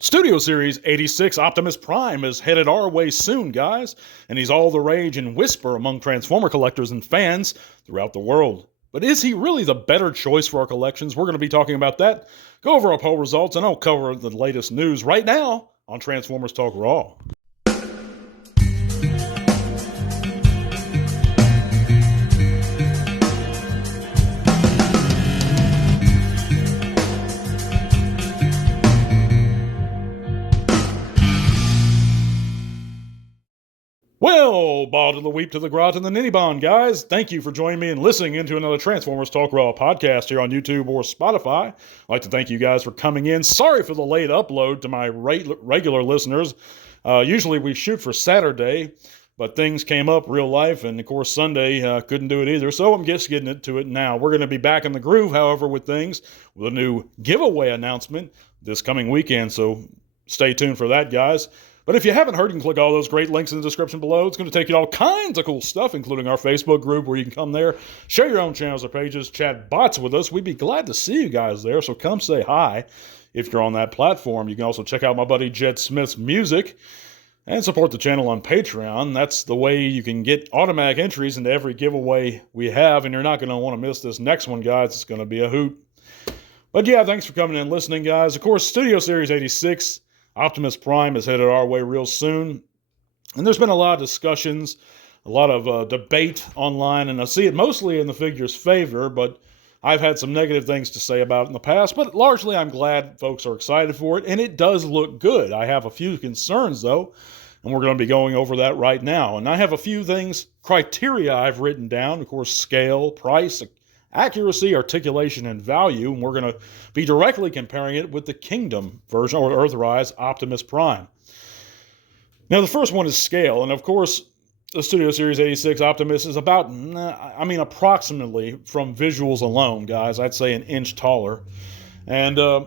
Studio Series 86 Optimus Prime is headed our way soon, guys, and he's all the rage and whisper among Transformer collectors and fans throughout the world. But is he really the better choice for our collections? We're going to be talking about that, go over our poll results, and I'll cover the latest news right now on Transformers Talk Raw. Well, ball to the weep to the grot and the ninny guys. Thank you for joining me and listening into another Transformers Talk Raw podcast here on YouTube or Spotify. I'd like to thank you guys for coming in. Sorry for the late upload to my regular listeners. Usually we shoot for Saturday, but things came up real life, and of course Sunday couldn't do it either, so I'm just getting into it now. We're going to be back in the groove, however, with things, with a new giveaway announcement this coming weekend, so stay tuned for that, guys. But if you haven't heard, you can click all those great links in the description below. It's going to take you to all kinds of cool stuff, including our Facebook group where you can come there, share your own channels or pages, chat bots with us. We'd be glad to see you guys there, so come say hi if you're on that platform. You can also check out my buddy Jed Smith's music and support the channel on Patreon. That's the way you can get automatic entries into every giveaway we have, and you're not going to want to miss this next one, guys. It's going to be a hoot. But yeah, thanks for coming in and listening, guys. Of course, Studio Series 86, Optimus Prime is headed our way real soon. And there's been a lot of discussions, a lot of debate online, and I see it mostly in the figure's favor, but I've had some negative things to say about it in the past, but largely I'm glad folks are excited for it, and it does look good. I have a few concerns, though, and we're going to be going over that right now. And I have a few things, criteria I've written down, of course, scale, price, accuracy, articulation, and value, and we're going to be directly comparing it with the Kingdom version, or Earthrise Optimus Prime. Now, the first one is scale, and of course, the Studio Series 86 Optimus is about, approximately, from visuals alone, guys, I'd say an inch taller. And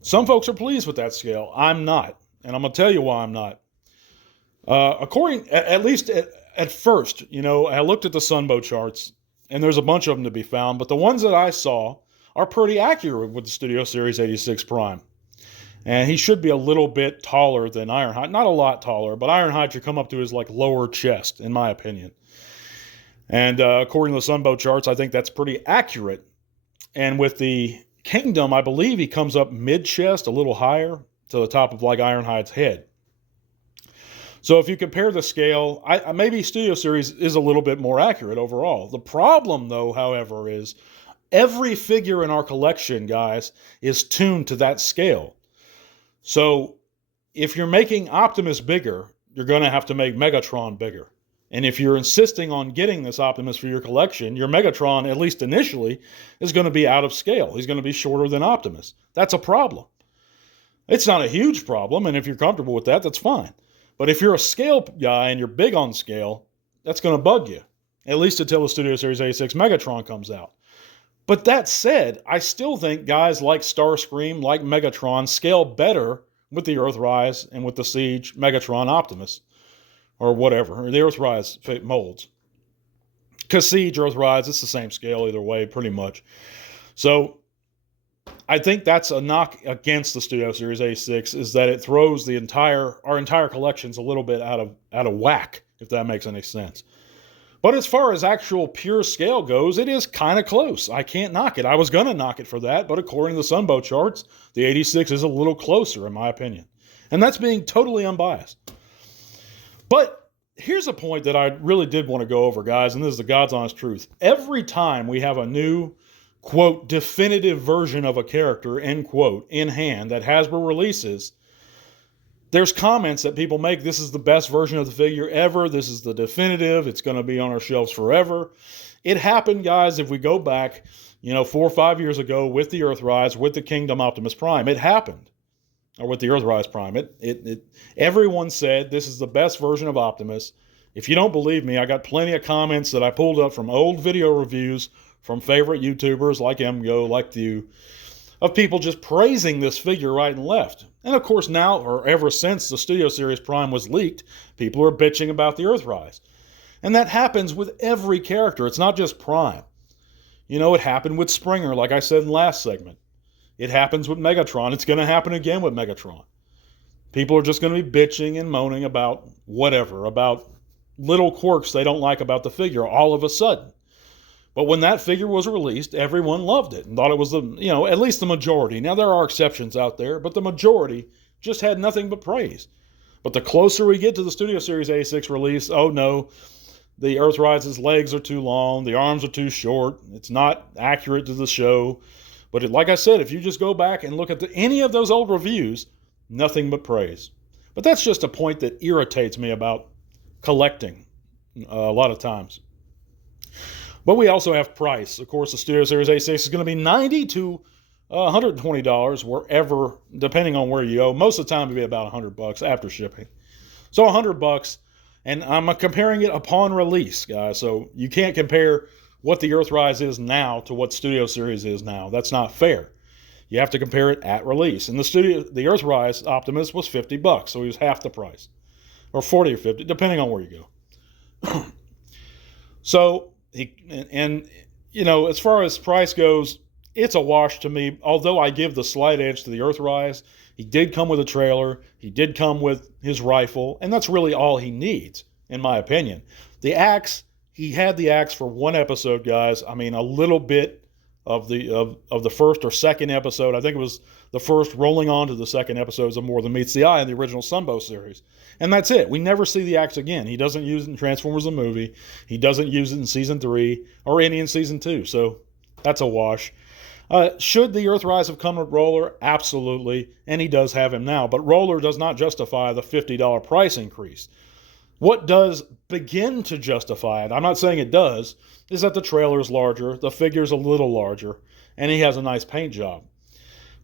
some folks are pleased with that scale. I'm not, and I'm going to tell you why I'm not. At least at first, I looked at the Sunbow charts, and there's a bunch of them to be found, but the ones that I saw are pretty accurate with the Studio Series 86 Prime. And he should be a little bit taller than Ironhide. Not a lot taller, but Ironhide should come up to his lower chest, in my opinion. And according to the Sunbow charts, I think that's pretty accurate. And with the Kingdom, I believe he comes up mid-chest, a little higher, to the top of Ironhide's head. So if you compare the scale, maybe Studio Series is a little bit more accurate overall. The problem, though, however, is every figure in our collection, guys, is tuned to that scale. So if you're making Optimus bigger, you're going to have to make Megatron bigger. And if you're insisting on getting this Optimus for your collection, your Megatron, at least initially, is going to be out of scale. He's going to be shorter than Optimus. That's a problem. It's not a huge problem, and if you're comfortable with that, that's fine. But if you're a scale guy and you're big on scale, that's going to bug you, at least until the Studio Series 86 Megatron comes out. But that said, I still think guys like Starscream, like Megatron, scale better with the Earthrise and with the Siege Megatron Optimus, or whatever, or the Earthrise molds. Because Siege, Earthrise, it's the same scale either way, pretty much. So I think that's a knock against the Studio Series 86, is that it throws our entire collections a little bit out of whack, if that makes any sense. But as far as actual pure scale goes, it is kind of close. I can't knock it. I was going to knock it for that, but according to the Sunbow charts, the 86 is a little closer, in my opinion. And that's being totally unbiased. But here's a point that I really did want to go over, guys, and this is the God's honest truth. Every time we have a new, quote, definitive version of a character, end quote, in hand that Hasbro releases, there's comments that people make. This is the best version of the figure ever. This is the definitive. It's going to be on our shelves forever. It happened, guys, if we go back, 4 or 5 years ago with the Earthrise, with the Kingdom Optimus Prime. It happened. Or with the Earthrise Prime. Everyone said this is the best version of Optimus. If you don't believe me, I got plenty of comments that I pulled up from old video reviews from favorite YouTubers like MGO, like you, of people just praising this figure right and left. And of course now, or ever since the Studio Series Prime was leaked, people are bitching about the Earthrise. And that happens with every character. It's not just Prime. It happened with Springer, like I said in the last segment. It happens with Megatron. It's going to happen again with Megatron. People are just going to be bitching and moaning about whatever, about little quirks they don't like about the figure all of a sudden. But when that figure was released, everyone loved it and thought it was at least the majority. Now, there are exceptions out there, but the majority just had nothing but praise. But the closer we get to the Studio Series 86 release, oh no, the Earthrise's legs are too long, the arms are too short, it's not accurate to the show. But like I said, if you just go back and look at any of those old reviews, nothing but praise. But that's just a point that irritates me about collecting a lot of times. But we also have price. Of course, the Studio Series 86 is going to be $90 to $120 wherever, depending on where you go. Most of the time, it'll be about $100 after shipping. So $100, and I'm comparing it upon release, guys. So you can't compare what the Earthrise is now to what Studio Series is now. That's not fair. You have to compare it at release. And the Earthrise Optimus was $50, so he was half the price. Or 40 or 50, depending on where you go. So, as far as price goes, it's a wash to me. Although I give the slight edge to the Earthrise, he did come with a trailer. He did come with his rifle. And that's really all he needs, in my opinion. The axe, he had the axe for one episode, guys. I mean, a little bit of the first or second episode. I think it was the first rolling on to the second episodes of More Than Meets the Eye in the original Sunbow series. And that's it. We never see the axe again. He doesn't use it in Transformers the movie. He doesn't use it in Season 3 or any in Season 2. So that's a wash. Should the Earthrise have come with Roller? Absolutely. And he does have him now. But Roller does not justify the $50 price increase. What does begin to justify it, I'm not saying it does, is that the trailer is larger, the figure's a little larger, and he has a nice paint job.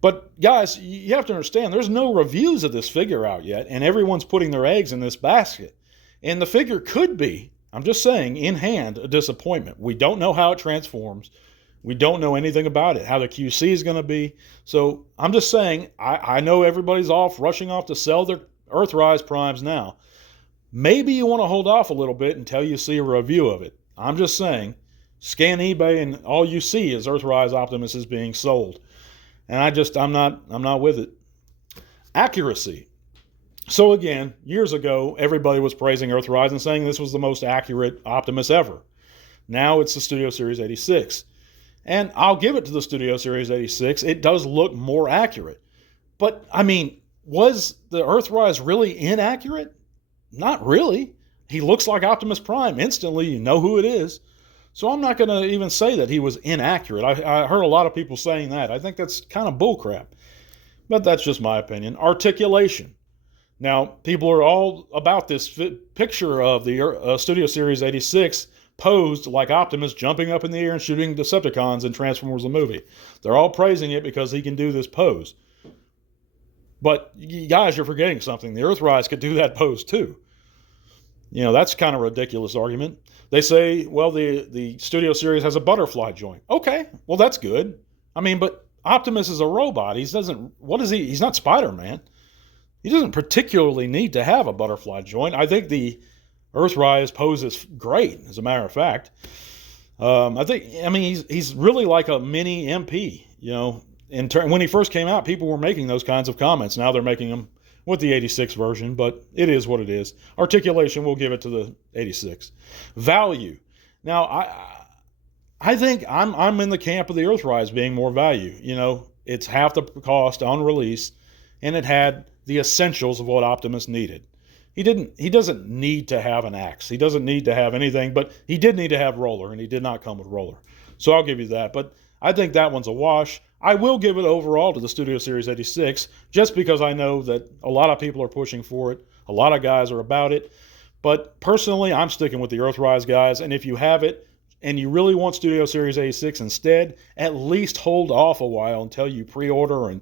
But guys, you have to understand, there's no reviews of this figure out yet, and everyone's putting their eggs in this basket. And the figure could be, I'm just saying, in hand, a disappointment. We don't know how it transforms. We don't know anything about it, how the QC is going to be. So I'm just saying, I know everybody's rushing off to sell their Earthrise Primes now. Maybe you want to hold off a little bit until you see a review of it. I'm just saying, scan eBay and all you see is Earthrise Optimus is being sold. And I'm not with it. Accuracy. So again, years ago, everybody was praising Earthrise and saying this was the most accurate Optimus ever. Now it's the Studio Series 86. And I'll give it to the Studio Series 86. It does look more accurate. But, I mean, was the Earthrise really inaccurate? Not really. He looks like Optimus Prime. Instantly, you know who it is. So I'm not going to even say that he was inaccurate. I heard a lot of people saying that. I think that's kind of bullcrap. But that's just my opinion. Articulation. Now, people are all about this picture of the Studio Series 86 posed like Optimus jumping up in the air and shooting Decepticons in Transformers the movie. They're all praising it because he can do this pose. But, guys, you're forgetting something. The Earthrise could do that pose, too. That's kind of a ridiculous argument. They say, well, the Studio Series has a butterfly joint. Okay, well, that's good. I mean, but Optimus is a robot. He's not Spider-Man. He doesn't particularly need to have a butterfly joint. I think the Earthrise pose is great, as a matter of fact. He's really like a mini MP, when he first came out, people were making those kinds of comments. Now they're making them with the 86 version, but it is what it is. Articulation, we'll give it to the 86. Value. Now, I think I'm in the camp of the Earthrise being more value. It's half the cost on release, and it had the essentials of what Optimus needed. He doesn't need to have an axe. He doesn't need to have anything, but he did need to have Roller, and he did not come with Roller. So I'll give you that. But I think that one's a wash. I will give it overall to the Studio Series 86, just because I know that a lot of people are pushing for it. A lot of guys are about it. But personally, I'm sticking with the Earthrise, guys. And if you have it and you really want Studio Series 86 instead, at least hold off a while until you pre-order or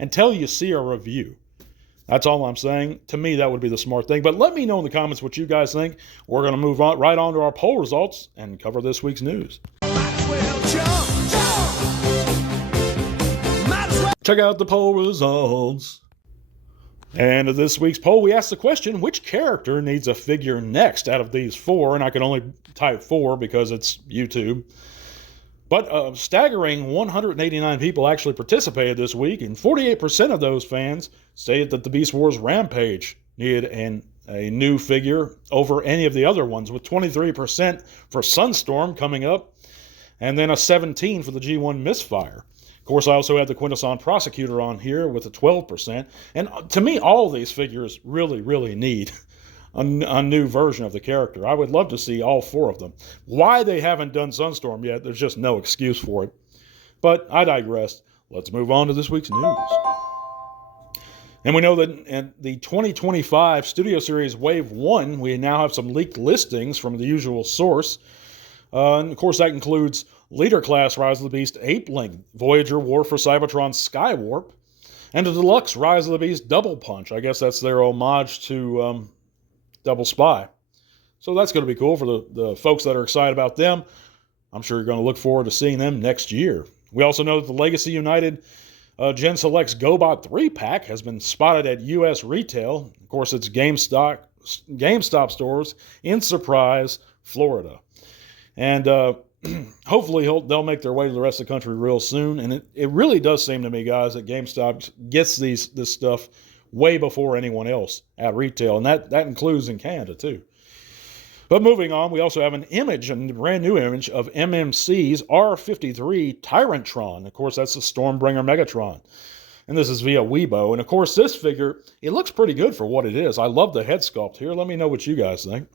until you see a review. That's all I'm saying. To me, that would be the smart thing. But let me know in the comments what you guys think. We're going to move on right on to our poll results and cover this week's news. Check out the poll results. And in this week's poll, we asked the question, which character needs a figure next out of these four? And I can only type 4 because it's YouTube. But a staggering 189 people actually participated this week, and 48% of those fans stated that the Beast Wars Rampage needed a new figure over any of the other ones, with 23% for Sunstorm coming up, and then a 17% for the G1 Misfire. Of course, I also had the Quintesson Prosecutor on here with a 12%. And to me, all these figures really, really need a new version of the character. I would love to see all 4 of them. Why they haven't done Sunstorm yet, there's just no excuse for it. But I digress. Let's move on to this week's news. And we know that in the 2025 Studio Series Wave 1, we now have some leaked listings from the usual source. And of course, that includes Leader Class Rise of the Beast Ape Link, Voyager War for Cybertron Skywarp, and the Deluxe Rise of the Beast Double Punch. I guess that's their homage to Double Spy. So that's going to be cool for the folks that are excited about them. I'm sure you're going to look forward to seeing them next year. We also know that the Legacy United Gen Selects GoBot 3-pack has been spotted at U.S. retail. Of course, it's GameStop stores in Surprise, Florida. And hopefully they'll make their way to the rest of the country real soon. And it really does seem to me, guys, that GameStop gets this stuff way before anyone else at retail. And that includes in Canada, too. But moving on, we also have an image, a brand new image of MMC's R53 Tyrantron. Of course, that's the Stormbringer Megatron. And this is via Weibo. And of course, this figure, it looks pretty good for what it is. I love the head sculpt here. Let me know what you guys think.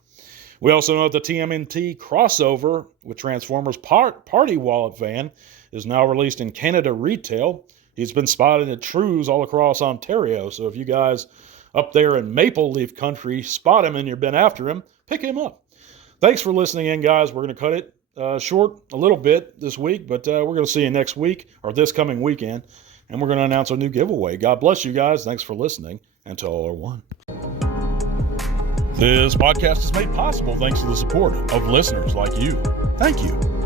We also know that the TMNT crossover with Transformers Party Wallet van is now released in Canada retail. He's been spotted at Trues all across Ontario. So if you guys up there in Maple Leaf Country spot him and you've been after him, pick him up. Thanks for listening in, guys. We're going to cut it short a little bit this week, but we're going to see you next week or this coming weekend, and we're going to announce a new giveaway. God bless you guys. Thanks for listening, and to all are one. This podcast is made possible thanks to the support of listeners like you. Thank you.